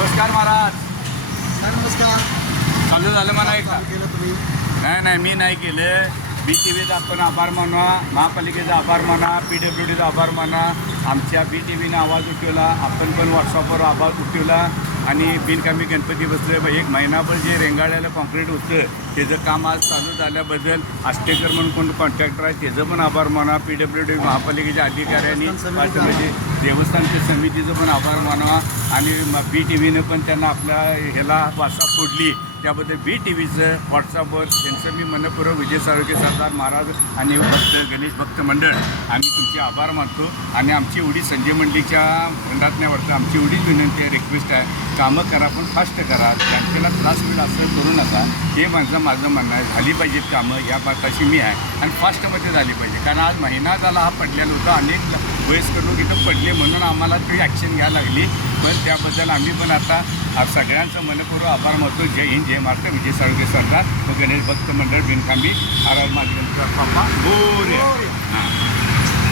नमस्कार महाराज. नमस्कार. चालू झालं म्हणा एक. केलं तुम्ही? नाही मी नाही केलं. BTVचा आपण आभार माना, महापालिकेचा आभार माना, PWDचा आभार माना. आमच्या BTVने आवाज उठवला, आपण पण व्हॉट्सअपवर आवाज उठवला आणि बिनकामी गणपती बसलं. एक महिनाभर जे रेंगाळलेलं कॉन्क्रीट होतं त्याचं काम आज चालू झाल्याबद्दल आष्टेकर म्हणून कोण कॉन्ट्रॅक्टर आहे त्याचं पण आभार माना. PWD महापालिकेच्या अधिकाऱ्यांनी म्हणजे देवस्थानच्या समितीचं पण आभार माना आणि BTVनं पण त्यांना आपल्या ह्याला वासा फोडली त्याबद्दल BTVचं व्हॉट्सअपवर त्यांचं मी मनपूर्वक विजय साळुंखे सरदार महाराज आणि भक्त गणेश भक्त मंडळ आम्ही तुमचे आभार मानतो. आणि आमची एवढी संजय मंडळीच्या खंडातण्यावरती आमची एवढीच विनंती आहे, रिक्वेस्ट आहे, कामं करा पण फास्ट करा. त्यांच्याला त्रास होईल असं करू नका. हे माझं म्हणणं आहे. झाली पाहिजेत कामं या बाताशी मी आहे आणि फास्टमध्ये झाली पाहिजे. कारण आज महिना झाला हा पडलेला होता. अनेक वयस्कर लोक इथं पडले म्हणून आम्हाला ती ॲक्शन घ्यायला लागली. पण त्याबद्दल आम्ही पण आता सगळ्यांचं मनपूर्वक आभार मानतो. जय हिंद, जय महाराष्ट्र. विजय साळुंखे सरदार व गणेश भक्त मंडळ बिनकामी. आर माझे बाप्पा बोरे. हां.